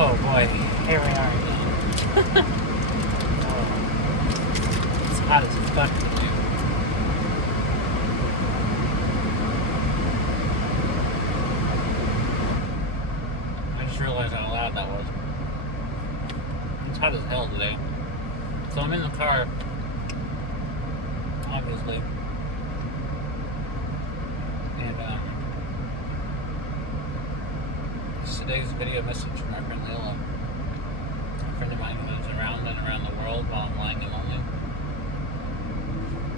Oh boy, here we are again. Oh, it's hot as fuck today. I just realized how loud that was. It's hot as hell today. So I'm in the car, obviously. And today's video message from my friend Lilla, a friend of mine who lives around and around the world while I'm lying and lonely.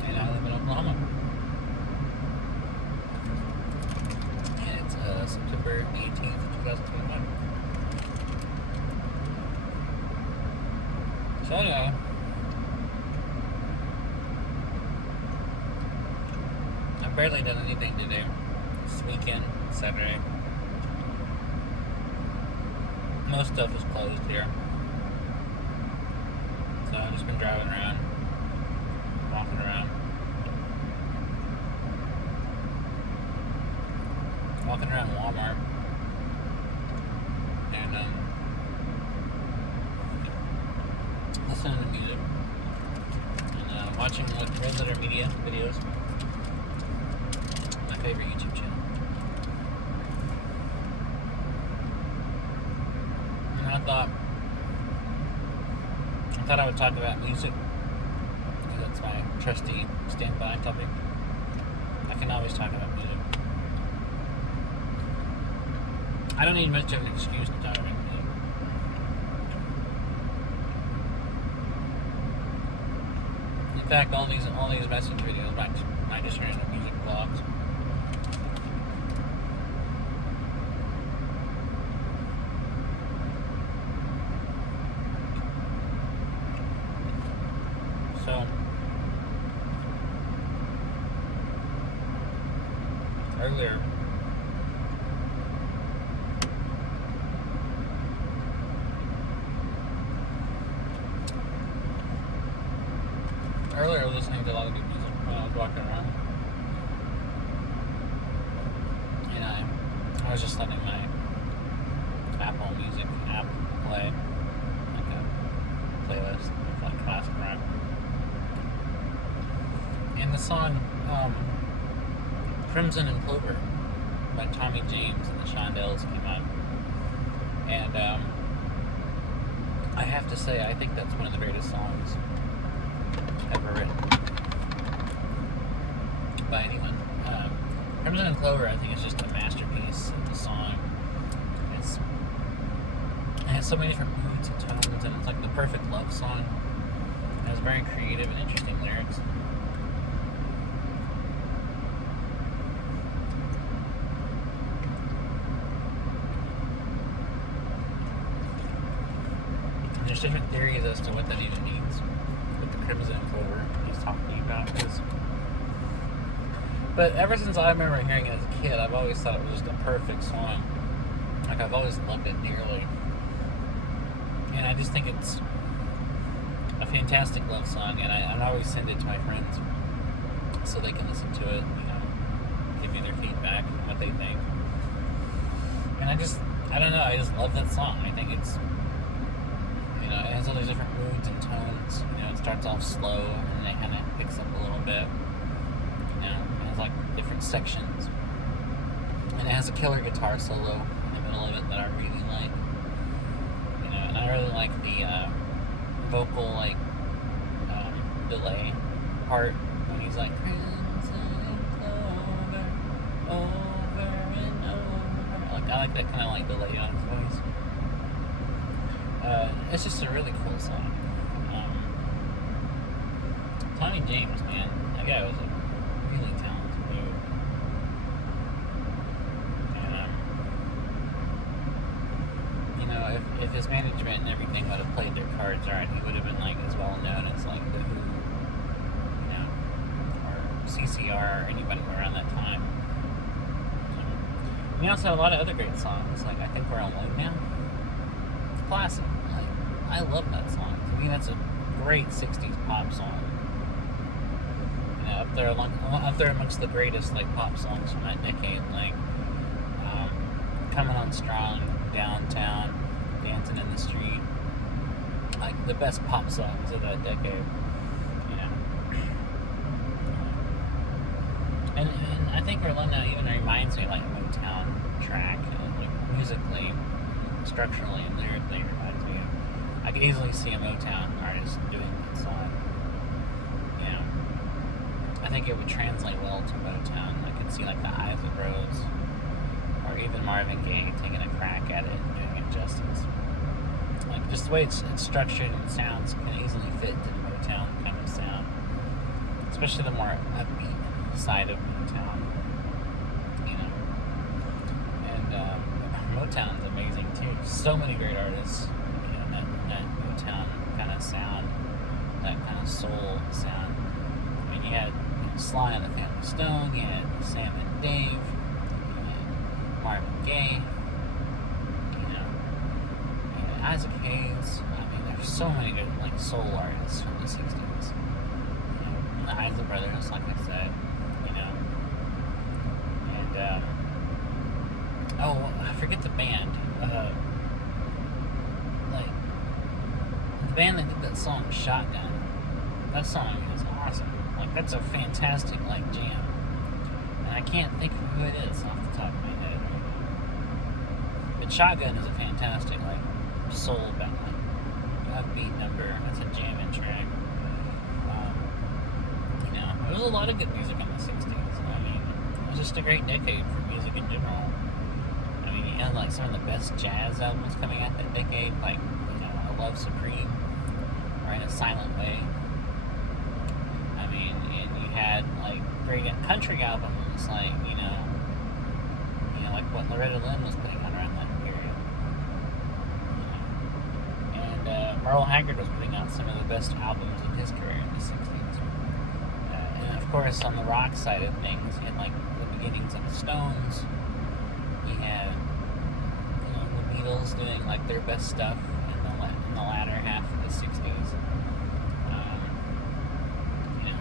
And I live in Oklahoma. And it's September 18th, 2021. So anyway, I've barely done anything today. This weekend, Saturday. Most stuff is closed here. So I've just been driving around, walking around. Walking around Walmart. And listening to music. And watching Red Letter Media videos. My favorite YouTube channel. I thought I would talk about music, because that's my trusty standby topic. I can always talk about music. I don't need much of an excuse to talk about music. In fact, all these message videos might just turn into music vlogs. So, earlier, I was listening to a lot of good music when I was walking around. And I was just letting my Apple Music app play like a playlist of like classic rock. And the song Crimson and Clover by Tommy James and the Shondells came out. And I have to say, I think that's one of the greatest songs ever written by anyone. Crimson and Clover, I think, is just a masterpiece of the song. It has so many different moods and tones, and it's like the perfect love song. It has very creative and interesting lyrics. And there's different theories as to what that even means, what the Crimson and Clover is talking about. But ever since I remember hearing it as a kid, I've always thought it was just a perfect song. Like, I've always loved it dearly. And I just think it's a fantastic love song, and I always send it to my friends so they can listen to it, give me their feedback and what they think. And I don't know, I just love that song. I think it's, it has all these different moods and tones. It starts off slow, and then it kind of picks up a little bit. It has like different sections. And it has a killer guitar solo in the middle of it that I really like. And I really like the vocal delay part when he's like Crimson Clover over and over. I like that kind of like delay on his voice. It's just a really cool song. Tommy James, man, that guy was a really talented dude. And if his management and everything would have played their cards right, he would have been like as well known as like the Who, or CCR or anybody around that time. We also have a lot of other great songs, like I Think We're Alone Now. It's classic. I love that song. To me, that's a great 60s pop song. Up there amongst the greatest pop songs from that decade, Coming On Strong, Downtown, Dancing Street, like the best pop songs of that decade. You know, and I think For Lilla even reminds me like a Motown track, like musically, structurally, and lyrically. It reminds me of. I could easily see a Motown artist doing that song. You know, I think it would translate well to Motown. I could see like the Eyes of Rose, or even Marvin Gaye taking a crack at it and doing it justice. Like just the way it's structured and sounds can easily fit to the Motown kind of sound, especially the more upbeat side of Motown. You know, and Motown's amazing too. So many great artists. You know, that Motown kind of sound, that kind of soul sound. I mean, you had Sly and the Family Stone, you had Sam and Dave, you had Marvin Gaye, you know, you had Isaac Hayes. I mean, there's so many good like soul artists from the '60s. You know, and the Isley Brothers, like I said, you know, and oh, I forget the band. Like the band that did that song Shotgun. That song is awesome. Like that's a fantastic like jam. And I can't think of who it is off the top of my head right now. But Shotgun is a fantastic like soul band, like upbeat number. That's a jamming track. You know, there was a lot of good music in the '60s. I mean, it was just a great decade for music in general. I mean, you had like some of the best jazz albums coming out that decade, like, you know, A Love Supreme, or In a Silent Way. I mean, and you had like great country albums, like, you know, like what Loretta Lynn was putting out around that period. You know? And Merle Haggard was putting out some of the best albums of his career in the '60s. And of course, on the rock side of things, you had like the beginnings of the Stones. You had, you know, the Beatles doing like their best stuff in the latter half of the '60s. You know,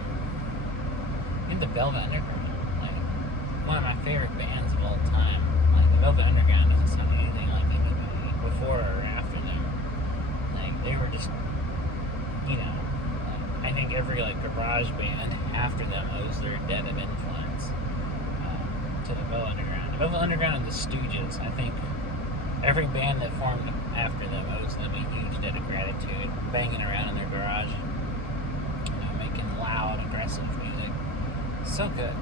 in the Velvet Underground, like one of my favorite bands of all time. Like the Velvet Underground doesn't sound anything like anybody before or after them. Like they were just, you know, I think every like garage band after them owes their debt of influence to the Velvet Underground. The Velvet Underground and the Stooges. I think every band that formed after them owes them a huge debt of gratitude. Banging around in their garage, you know, making loud, aggressive music. So good.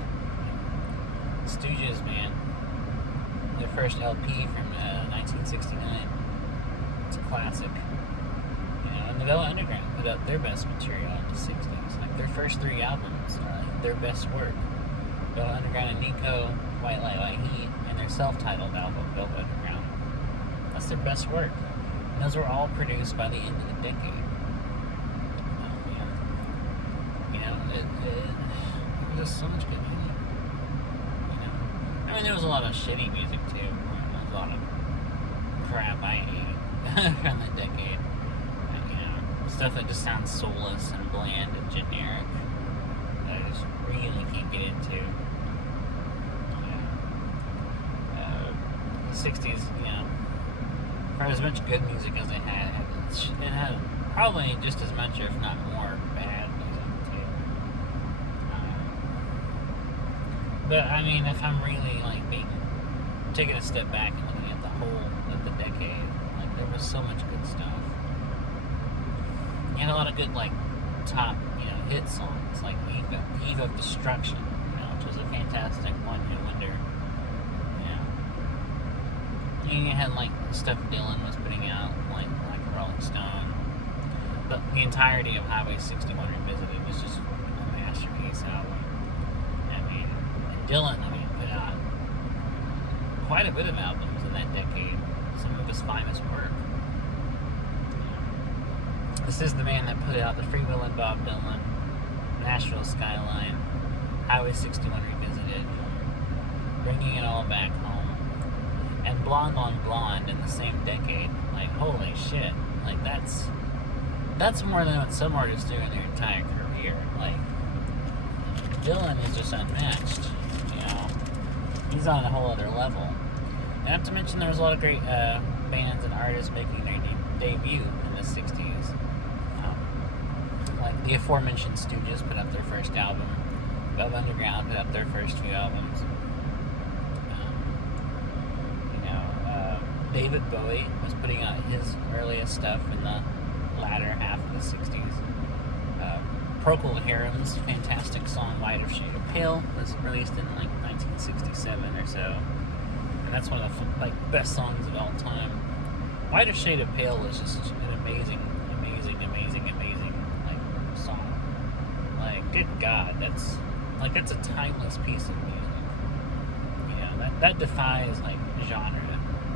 The Stooges, man. Their first LP from 1969. It's a classic. You know, and the Velvet Underground put out their best material in the '60s. Like their first 3 albums are like their best work. Velvet Underground and Nico, White Light, White Heat, and their self-titled album, Velvet Underground. That's their best work. And those were all produced by the end of the decade. You know, it was just so much good music. You know, I mean, there was a lot of shitty music too. There was a lot of crap I hated from the decade. You know, stuff that just sounds soulless and bland and generic that I just really can't get into. The '60s, you know, for as much good music as it had probably just as much, if not more, bad music too. But I mean, if I'm really like taking a step back and looking at the whole of the decade, like there was so much good stuff. You had a lot of good like top, you know, hit songs like Eve of Destruction, you know, which was a fantastic one-hit wonder. You had like stuff Dylan was putting out, like Rolling Stone. But the entirety of Highway 61 Revisited was just a masterpiece album. I mean, and Dylan, put out quite a bit of albums in that decade. Some of his finest work. This is the man that put out the Freewheelin' Bob Dylan, Nashville Skyline, Highway 61 Revisited, Bringing It All Back Home, and Blonde on Blonde in the same decade. Like, holy shit. Like, that's more than what some artists do in their entire career. Like, Dylan is just unmatched, you know. He's on a whole other level. And not to mention there was a lot of great bands and artists making their debut in the 60s. Like the aforementioned Stooges put out their first album. Velvet Underground put out their first few albums. David Bowie was putting out his earliest stuff in the latter half of the 60s. Procol Harum's fantastic song Whiter Shade of Pale was released in like 1967 or so. And that's one of the best songs of all time. Whiter Shade of Pale is just an amazing song. Good God, that's a timeless piece of music. That defies genre.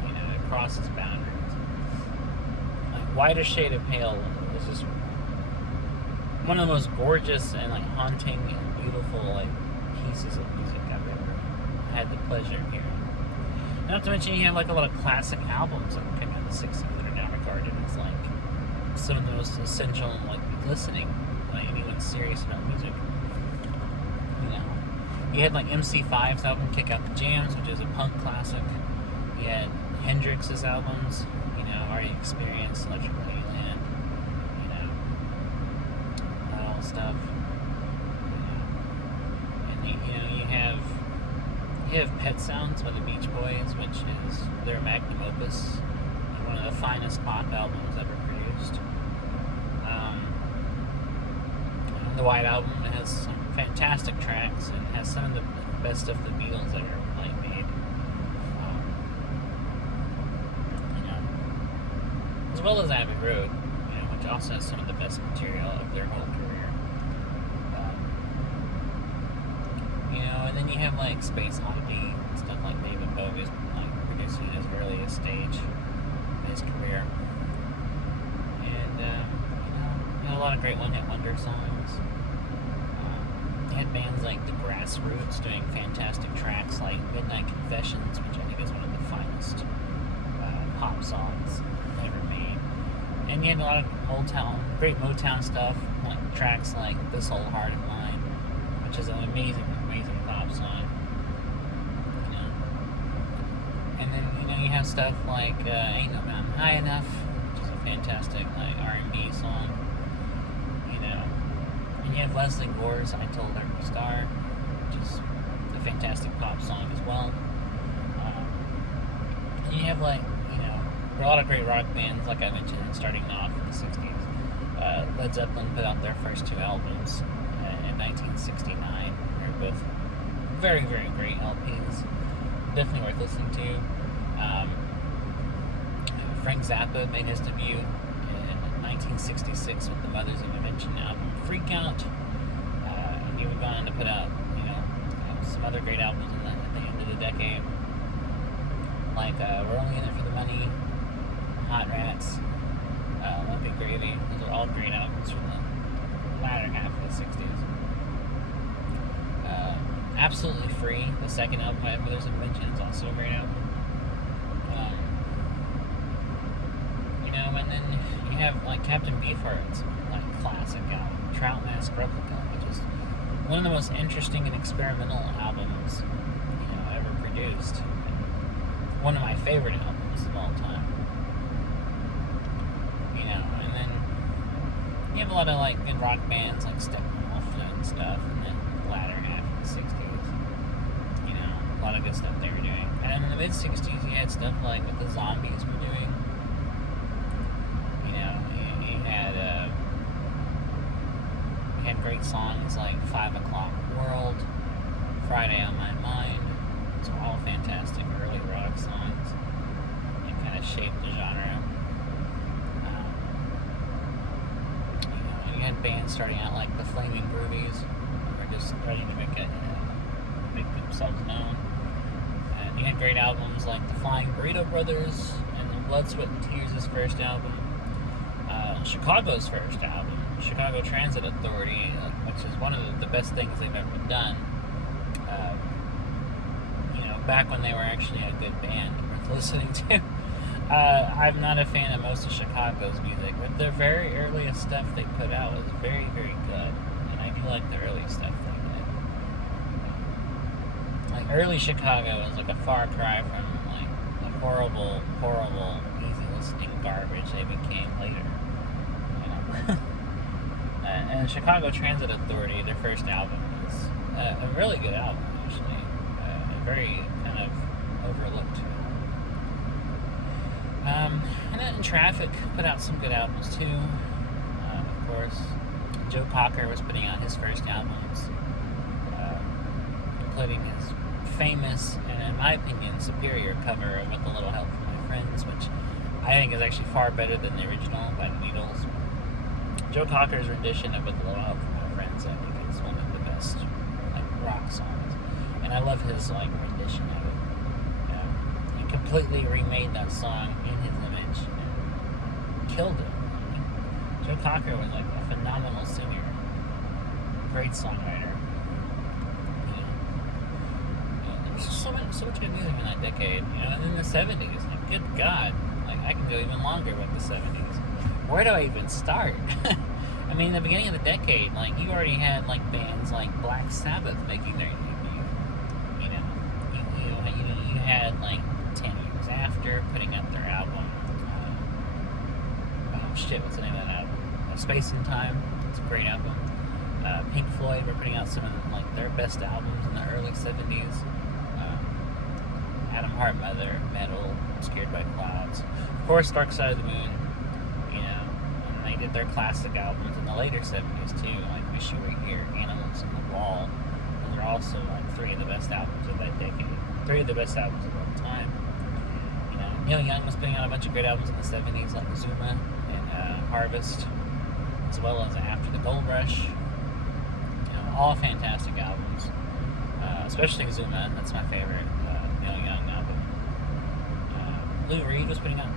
It crosses boundaries. Whiter Shade of Pale is just one of the most gorgeous and haunting and beautiful pieces of music I've ever had the pleasure of hearing. Not to mention you have a lot of classic albums that came out in the 60s that are now regarded as some of the most essential listening by anyone serious about music. You had MC5's album Kick Out the Jams, which is a punk classic. You had Hendrix's albums, Already Experienced, Electric Ladyland, that all stuff. And you have Pet Sounds by the Beach Boys, which is their magnum opus, and one of the finest pop albums ever produced. The White Album has some fantastic tracks and has some of the best stuff the Beatles that are made. As well as Abbey Road, which also has some of the best material of their whole career. And then you have Space Oddity and stuff like David Bowie's producing his earliest stage in his career. And you had a lot of great one-hit wonder songs. You had bands like The Grassroots doing fantastic tracks like Midnight Confessions, which I think is one of the finest pop songs ever made. And you had a lot of great Motown stuff, tracks like This Old Heart of Mine, which is an amazing pop song. And then you have stuff like Ain't No Mountain High Enough, which is a fantastic R&B song. And you have Leslie Gore's I Told Every Star, which is a fantastic pop song as well. And you have a lot of great rock bands, like I mentioned, starting off in the 60s. Led Zeppelin put out their first two albums in 1969. They're both very, very great LPs. Definitely worth listening to. Frank Zappa made his debut in 1966 with the Mothers of Invention album Freak Out. And he would go on to put out, some other great albums at the end of the decade. We're Only In It For The Money, Hot Rats, Olympic Gravy. Those are all great albums from the latter half of the 60s. Absolutely Free, the second album by Mothers of Invention, is also a great album. And then you have Captain Beefheart's classic album, Trout Mask Replica, which is one of the most interesting and experimental albums ever produced. One of my favorite albums of all time. And then you have a lot of good rock bands like Steppenwolf and stuff in the latter half of the 60s. A lot of good stuff they were doing. And in the mid-60s you had stuff like what the Zombies were doing. You had great songs like 5 O'Clock World, Friday on My Mind. Those are all fantastic early rock songs and kind of shaped the genre. You had bands starting out like the Flaming Groovies, who were just starting to make themselves known. And you had great albums like the Flying Burrito Brothers and Blood, Sweat and Tears' first album. Chicago's first album, Chicago Transit Authority, which is one of the best things they've ever done. Back when they were actually a good band worth listening to. I'm not a fan of most of Chicago's music, but their very earliest stuff they put out was very, very good, and I do like the early stuff they did. Early Chicago was a far cry from the horrible, easy listening garbage they became later. You know? And Chicago Transit Authority, their first album, is a really good album, actually. Very kind of overlooked. And then Traffic put out some good albums too. Of course, Joe Cocker was putting out his first albums, including his famous and, in my opinion, superior cover of With a Little Help from My Friends, which I think is actually far better than the original by the Beatles. Joe Cocker's rendition of With a Little Help from My Friends, I think, is one of the best rock songs, and I love his rendition of it. He completely remade that song in his image and killed it. Joe Cocker was a phenomenal singer, great songwriter. There's just so much good music in that decade, and in the 70s, good God, I can go even longer with the 70s. Where do I even start? I mean, in the beginning of the decade, you already had bands like Black Sabbath making their debut. You had 10 years after putting out their album. What's the name of that album? Space and Time. It's a great album. Pink Floyd were putting out some of their best albums in the early 70s. Adam Hart Mother, Metal, Scared by Clouds. Of course, Dark Side of the Moon. And they did their classic albums in the later 70s too, Wish You Were Here, Animals on the Wall. Those are also three of the best albums of that decade. Three of the best albums of all time. Neil Young was putting out a bunch of great albums in the 70s, like Zuma and Harvest, as well as After the Gold Rush. All fantastic albums. Especially Zuma, that's my favorite Neil Young album. Lou Reed was putting out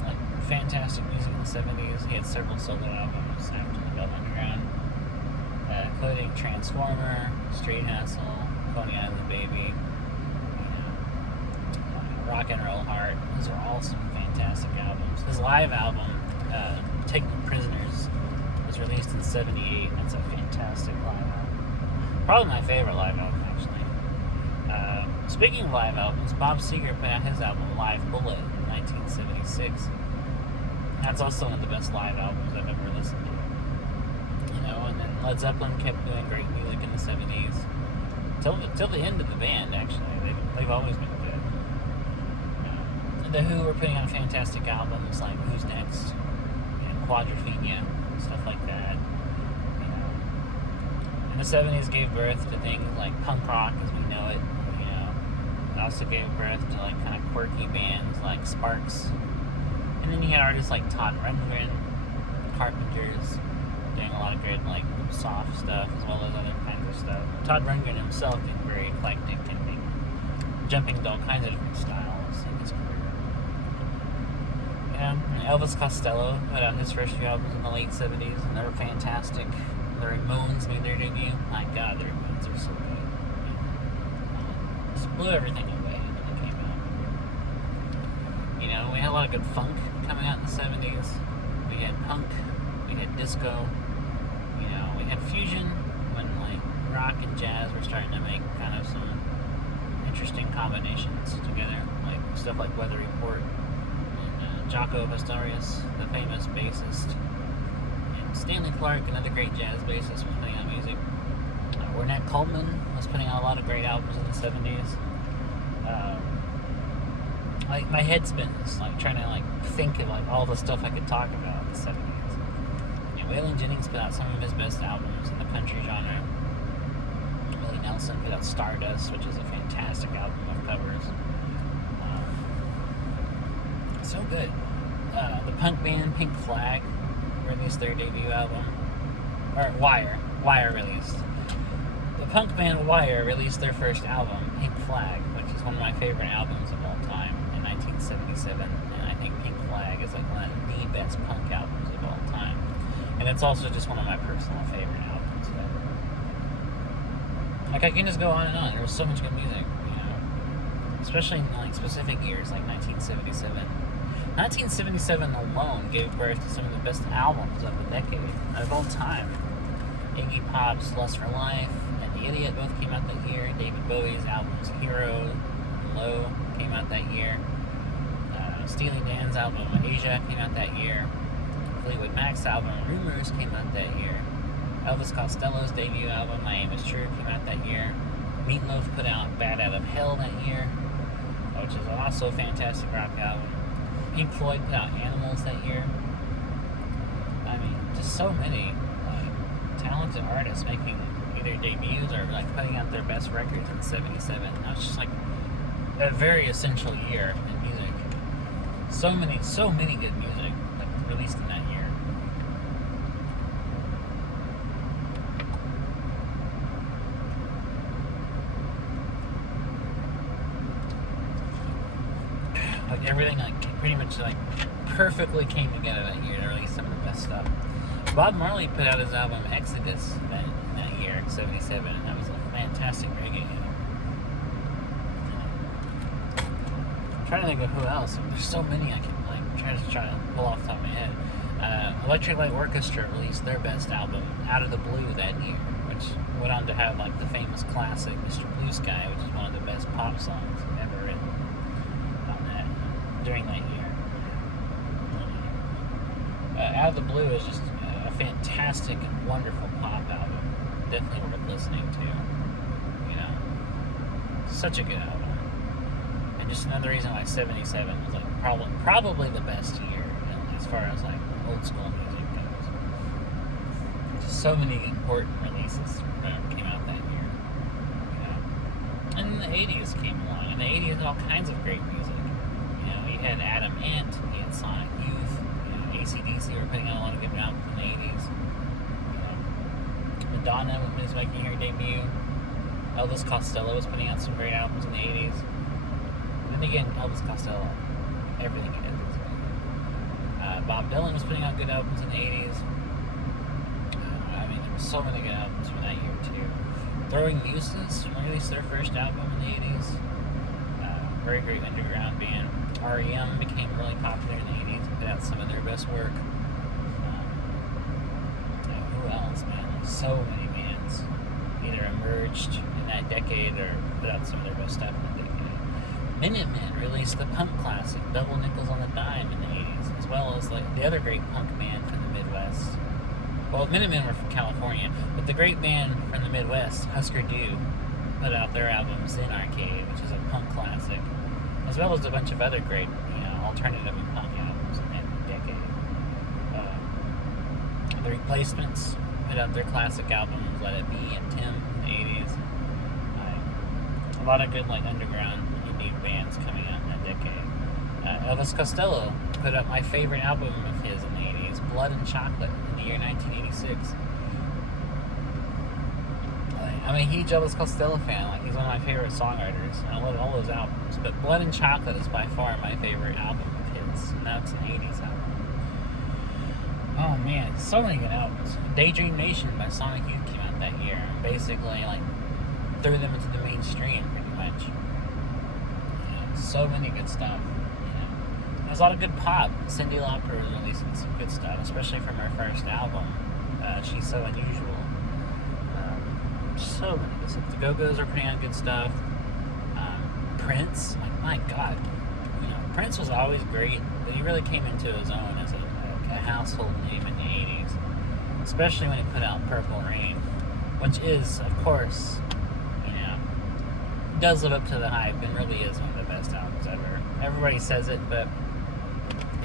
fantastic music in the 70s. He had several solo albums after the Velvet Underground, including Transformer, Street Hustle, Coney Island Baby, Rock and Roll Heart. Those are all some fantastic albums. His live album, Take Me Prisoners, was released in '78. That's a fantastic live album. Probably my favorite live album, actually. Speaking of live albums, Bob Seger put out his album Live Bullet in 1976. That's also one of the best live albums I've ever listened to. And then Led Zeppelin kept doing great music in the 70s. Till the end of the band, actually. They've always been good. The Who were putting out fantastic albums like Who's Next, Quadrophenia, stuff like that. And the 70s gave birth to things like punk rock as we know it. It also gave birth to kind of quirky bands like Sparks. And then you had artists like Todd Rundgren, Carpenters, doing a lot of great soft stuff as well as other kinds of stuff. Todd Rundgren himself is very eclectic and jumping into all kinds of different styles in his career. Elvis Costello put out his first few albums in the late 70s, and they were fantastic. The Ramones made their debut. My God, the Ramones are so good. Just blew everything away when they came out. We had a lot of good funk coming out in the 70s. We had punk, we had disco, we had fusion when rock and jazz were starting to make kind of some interesting combinations together, stuff like Weather Report. Jaco Pastorius, the famous bassist, and Stanley Clarke, another great jazz bassist, was putting out music. Ornette Coleman was putting out a lot of great albums in the 70s. My head spins, trying to think of all the stuff I could talk about in the 70s. Waylon Jennings put out some of his best albums in the country genre. Willie Nelson put out Stardust, which is a fantastic album of covers. So good. The punk band Pink Flag released their debut album. Or Wire released. The punk band Wire released their first album, Pink Flag, which is one of my favorite albums of all time, in 1977. And I think Pink Flag is one of the best punk albums of all time. And it's also just one of my personal favorite albums ever. I can just go on and on. There was so much good music, especially in specific years like 1977. 1977 alone gave birth to some of the best albums of the decade, of all time. Iggy Pop's Lust for Life and The Idiot both came out that year. David Bowie's albums Hero and Low came out that year. Steely Dan's album Asia came out that year. Fleetwood Mac's album Rumors came out that year. Elvis Costello's debut album My Aim Is True came out that year. Meatloaf put out Bad Out of Hell that year, which is also a fantastic rock album. Pink Floyd put out Animals that year. I mean, just so many talented artists making either debuts or like putting out their best records in '77. That was just like a very essential year in music. So many good music like released in that year. Like everything like pretty much like perfectly came together that year to release some of the best stuff. Bob Marley put out his album Exodus that year, '77, and that was a fantastic reggae album. I'm trying to think of who else. There's so many I can like try to pull off the top of my head. Electric Light Orchestra released their best album, Out of the Blue, that year, which went on to have like the famous classic Mr. Blue Sky, which is one of the best pop songs ever written during that year. Out of the Blue is just a fantastic and wonderful pop album. Definitely worth listening to. You know, such a good album. And just another reason why '77 was like probably the best year as far as like old school music goes. Just so many important releases came out that year. You know, and then the '80s came along. In the '80s, all kinds of great music. You know, you had Adam Ant, you had Sonic Youth, you know, AC/DC were putting out a lot of good albums in the '80s. You know, Madonna was making her debut. Elvis Costello was putting out some great albums in the '80s. And again, Elvis Costello, everything he does is good. Bob Dylan was putting out good albums in the '80s. I mean, there were so many good albums from that year too. Throwing Muses released their first album in the '80s. Very great underground band. R.E.M. became really popular in the '80s and put out some of their best work. Who else, man? Like, so many bands either emerged in that decade or put out some of their best stuff in the decade. Minutemen released the punk classic Double Nickels on the Dime in the '80s, as well as like the other great punk band from the Midwest. Well, Minutemen were from California, but the great band from the Midwest, Husker Du, put out their album Zen Arcade, which is a punk classic, as well as a bunch of other great, you know, alternative and punk albums in that decade. The Replacements put out their classic albums Let It Be and Tim in the '80s. A lot of good like underground indie bands coming out in that decade. Elvis Costello put out my favorite album of his in the '80s, Blood and Chocolate, in the year 1986. I'm a huge Elvis Costello fan. Like, he's one of my favorite songwriters. I love all those albums. But Blood and Chocolate is by far my favorite album of his. And that's an '80s album. Oh man, so many good albums. Daydream Nation by Sonic Youth came out that year. And basically, like, threw them into the mainstream pretty much. You know, so many good stuff. You know, there's a lot of good pop. Cyndi Lauper was releasing some good stuff, especially from her first album. She's So Unusual. So many good stuff. The Go-Go's are putting out good stuff. Prince, like, my God, you know, Prince was always great, but he really came into his own as a household name in the '80s, especially when he put out Purple Rain, which is, of course, you know, does live up to the hype and really is one of the best albums ever. Everybody says it, but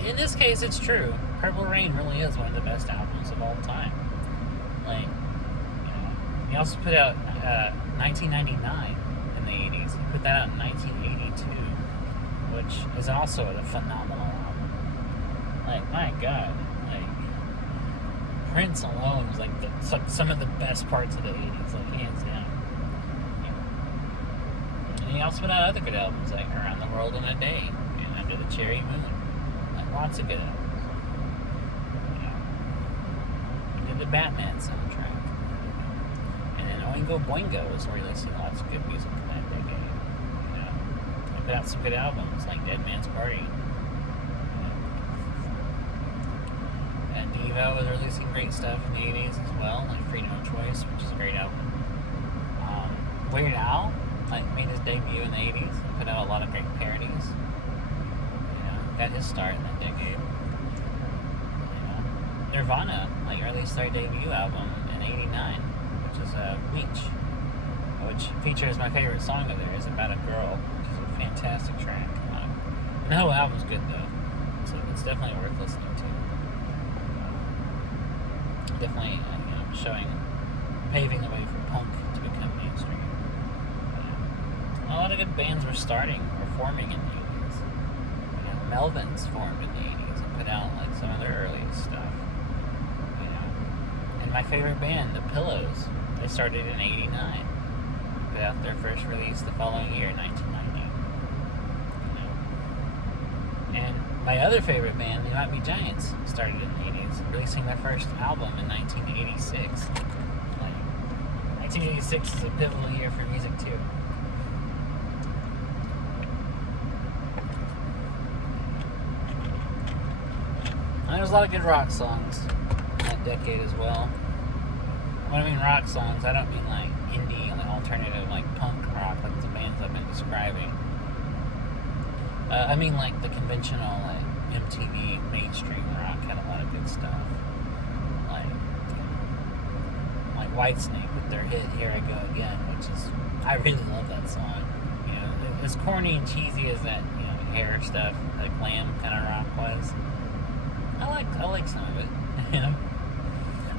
in this case, it's true. Purple Rain really is one of the best albums of all time. Like, he also put out 1999 in the '80s. He put that out in 1982, which is also a phenomenal album. Like, my God, like, Prince alone was like, some of the best parts of the '80s, like, hands down. And he also put out other good albums, like Around the World in a Day and Under the Cherry Moon. Like, lots of good albums. You know, he did the Batman soundtrack. Oingo Boingo was releasing lots of good music in that decade. You know, they put out some good albums like Dead Man's Party. And Devo was releasing great stuff in the '80s as well, like Freedom of Choice, which is a great album. Weird Al, like, made his debut in the '80s. He put out a lot of great parodies. You know, got his start in that decade. Nirvana, like, released their debut album in '89, which is Bleach, which features my favorite song of theirs, About a Girl, which is a fantastic track. And the whole album's good, though, so it's definitely worth listening to. Definitely, paving the way for punk to become mainstream. A lot of good bands were forming in the 80s. Melvins formed in the 80s and put out, like, some of their earliest stuff. And my favorite band, The Pillows, they started in '89. Put out their first release the following year, 1990. And my other favorite band, the Might Be Giants, started in the '80s, releasing their first album in 1986. 1986 is a pivotal year for music, too. And there's a lot of good rock songs in that decade as well. When I mean rock songs, I don't mean like indie, like alternative, like punk rock, like the bands I've been describing. I mean like the conventional, like MTV mainstream rock had a lot of good stuff. Like Whitesnake with their hit "Here I Go Again," which is, I really love that song. As corny and cheesy as that, hair stuff, like glam kind of rock was. I like some of it.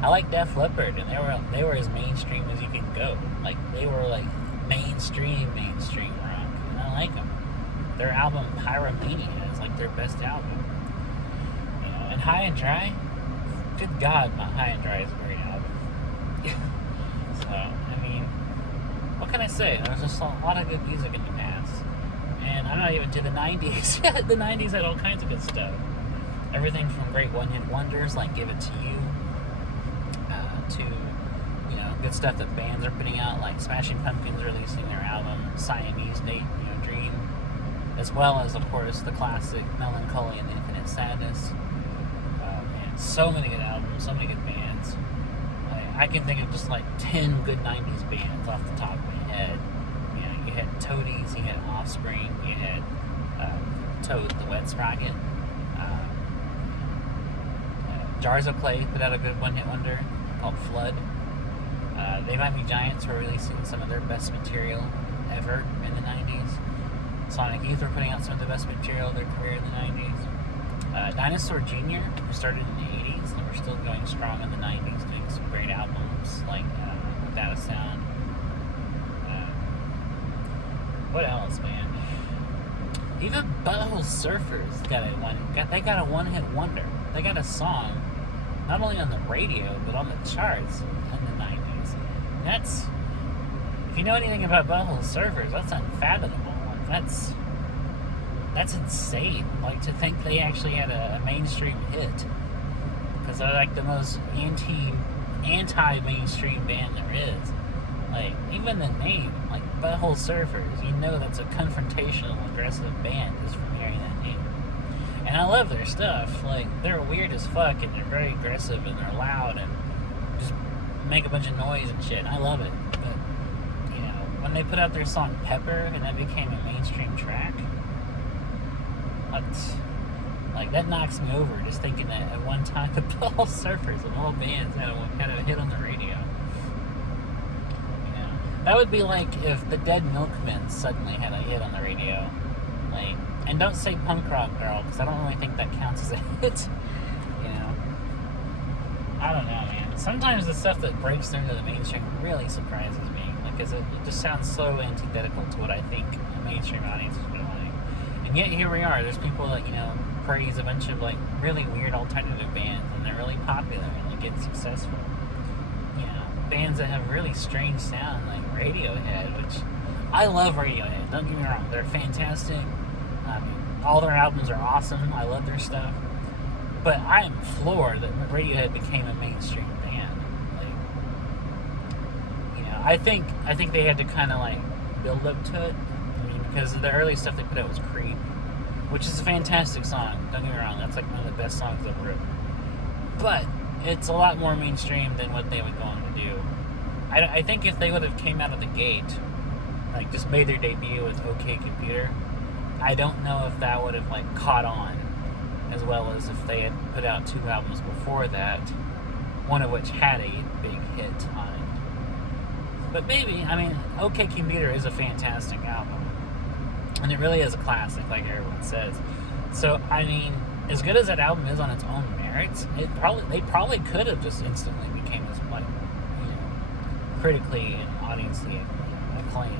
I like Def Leppard, and they were as mainstream as you can go. Like, they were like mainstream rock, and I like them. Their album Pyromania is like their best album. And High and Dry, good God, High and Dry is a great album. So, I mean, what can I say? There's just a lot of good music in the past, and I'm not even to the '90s. The '90s had all kinds of good stuff. Everything from great one-hit wonders like Give It To You, to good stuff that bands are putting out, like Smashing Pumpkins releasing their album Siamese Dream, as well as, of course, the classic Melancholy and Infinite Sadness. Man, so many good albums, so many good bands. I can think of just like 10 good '90s bands off the top of my head. You had Toadies, you had Offspring, you had Toad the Wet Sprocket. Jars of Clay put out a good one-hit wonder called Flood. They Might Be Giants were releasing some of their best material ever in the '90s. Sonic Youth were putting out some of the best material of their career in the '90s. Dinosaur Jr., who started in the '80s and were still going strong in the '90s, doing some great albums like Without a Sound. What else, man? Even Butthole Surfers got a one-hit wonder. They got a song not only on the radio but on the charts in the '90s. That's, if you know anything about Butthole Surfers, that's unfathomable. That's insane. Like, to think they actually had a mainstream hit, because they're like the most anti-mainstream band there is. Like, even the name, like Butthole Surfers, that's a confrontational, aggressive band just from hearing that name. And I love their stuff. Like, they're weird as fuck, and they're very aggressive, and they're loud, and just make a bunch of noise and shit. I love it. But, when they put out their song Pepper, and that became a mainstream track, that knocks me over, just thinking that at one time the Butthole Surfers of all bands had a hit on the radio. That would be like if the Dead Milkmen suddenly had a hit on the radio. Like, and don't say Punk Rock Girl, because I don't really think that counts as a hit. I don't know, man. Sometimes the stuff that breaks through to the mainstream really surprises me. Because it just sounds so antithetical to what I think a mainstream audience is going to like. And yet here we are. There's people that, praise a bunch of, like, really weird alternative bands, and they're really popular and they get successful. Bands that have really strange sound, like Radiohead, which I love Radiohead, don't get me wrong, they're fantastic. All their albums are awesome, I love their stuff. But I am floored that Radiohead became a mainstream band. Like, I think they had to kind of like build up to it. Because the early stuff they put out was Creep, which is a fantastic song, don't get me wrong, that's like one of the best songs ever written. But it's a lot more mainstream than what they would go on to do. I think if they would have came out of the gate, like just made their debut with OK Computer, I don't know if that would have like caught on as well as if they had put out 2 albums before that, one of which had a big hit on it. But maybe, I mean, OK Computer is a fantastic album, and it really is a classic, like everyone says. So, I mean, as good as that album is on its own merits, they probably could have just instantly became as, like, critically and audiensly acclaimed,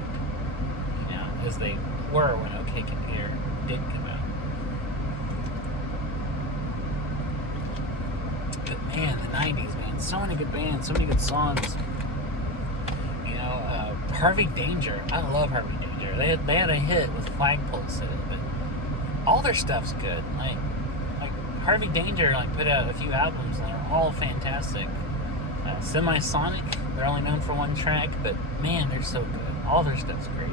as they were when OK Computer did come out. But man, the 90s, man, so many good bands, so many good songs. Harvey Danger, I love Harvey Danger. They had a hit with Flagpoles in it, but all their stuff's good. Like Harvey Danger, put out a few albums and they're all fantastic. Semisonic, they're only known for one track, but man, they're so good. All their stuff's great.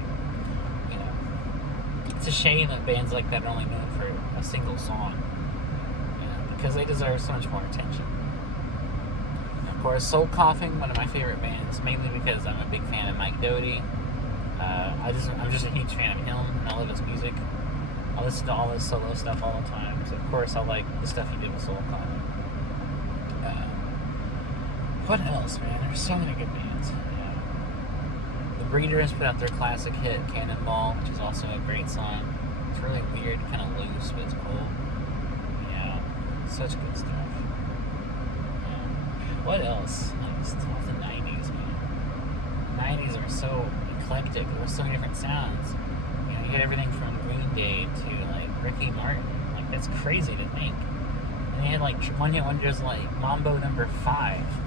It's a shame that bands like that are only known for a single song, because they deserve so much more attention. And of course, Soul Coughing, one of my favorite bands, mainly because I'm a big fan of Mike Doty. I'm just a huge fan of him, and I love his music. I listen to all his solo stuff all the time, so of course I like the stuff he did with Soul Coughing. What else, man? There's so many good bands. The Breeders put out their classic hit, Cannonball, which is also a great song. It's really weird, kind of loose, but it's cool. Such good stuff. What else? Still the 90s, man. The 90s are so eclectic. There were so many different sounds. You get everything from Green Day to, Ricky Martin. That's crazy to think. And they had, one-hit wonders like Mambo Number 5.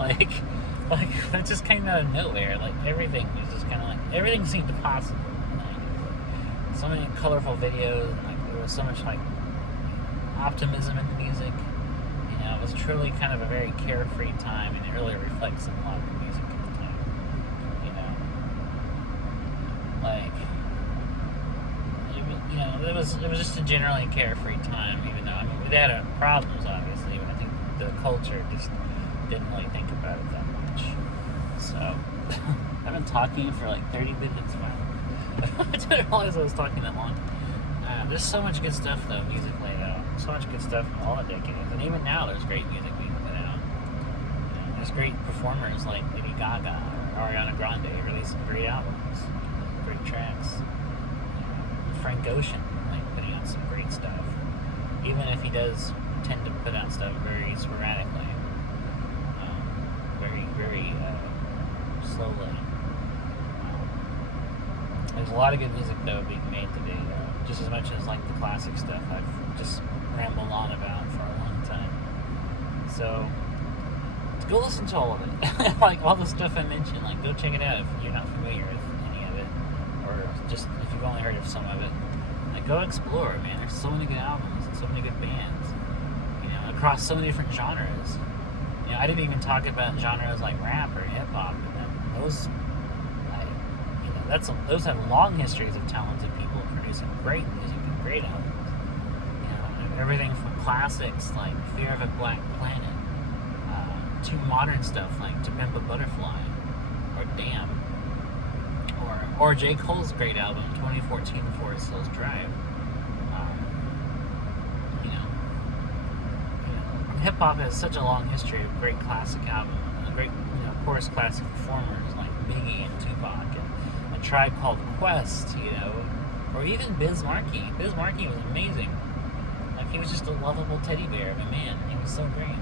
That just came out of nowhere. Everything was just kind of everything seemed possible in the 90s. So many colorful videos, and there was so much optimism in the music. It was truly kind of a very carefree time, and it really reflects in a lot of the music at the time. It was just a generally carefree time, even though it had problems obviously, but I think the culture just didn't really think about it that much. So I've been talking for 30 minutes now. I didn't realize I was talking that long. There's so much good stuff though, musically though. So much good stuff in all the decades, and even now there's great music being put out. There's great performers like Lady Gaga or Ariana Grande releasing great albums, great tracks. Frank Ocean putting out some great stuff, even if he does tend to put out stuff very sporadically, very slowly. There's a lot of good music though being made today, just as much as the classic stuff I've just rambled on about for a long time. So go listen to all of it. All the stuff I mentioned, go check it out if you're not familiar with any of it, or just if you've only heard of some of it. Go explore, man. There's so many good albums and so many good bands, across so many different genres. I didn't even talk about genres like rap or hip hop, but those have long histories of talented people producing great music and great albums. Everything from classics like Fear of a Black Planet to modern stuff like To Pimp a Butterfly or Damn, or J. Cole's great album 2014 Forest Hills Drive. Hip hop has such a long history of great classic albums, and great, of course, classic performers like Biggie and Tupac, and A Tribe Called Quest, or even Biz Markie. Biz Markie was amazing. He was just a lovable teddy bear of a man. He was so great.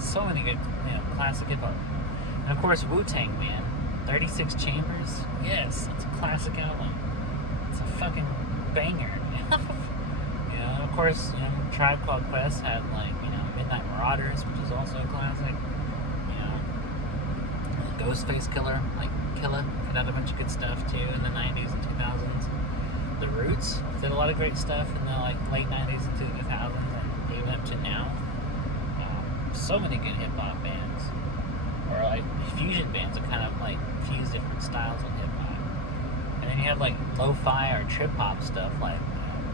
So many good, classic hip hop, and of course Wu-Tang, man. 36 Chambers. Yes, it's a classic album. It's a fucking banger. Of course, Tribe Called Quest had Midnight Marauders, which is also a classic. Ghostface Killer, Killa, put out a bunch of good stuff too in the 90s and 2000s. The Roots did a lot of great stuff in the late 90s and 2000s, and even up to now. So many good hip hop bands, or fusion bands that kind of fuse different styles of hip hop. And then you have lo-fi or trip hop stuff like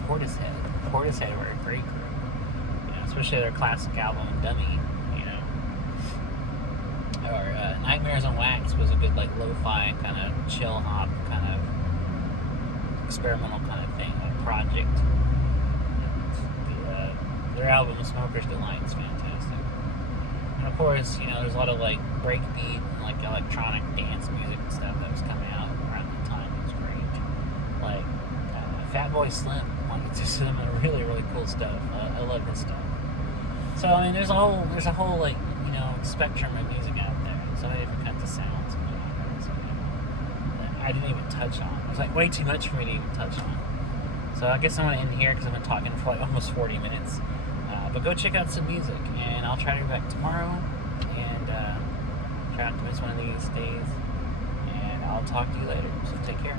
Portishead. Portishead were a great group, especially their classic album Dummy. Or Nightmares on Wax was a good lo-fi kind of chill hop kind of experimental kind of thing, project. Their album, Smoker's Delight, is fantastic. And of course, there's a lot of like breakbeat and like electronic dance music and stuff that was coming out around that time. It was great. Like Fatboy Slim, like it's just some really really cool stuff. I love his stuff. So I mean, there's a whole like spectrum of music out there. So many different kinds of sounds that I didn't even touch on. It was like way too much for me to even touch on. So I guess I'm going to end here because I've been talking for like almost 40 minutes. But go check out some music, and I'll try to be back tomorrow, and try not to miss one of these days. And I'll talk to you later. So take care.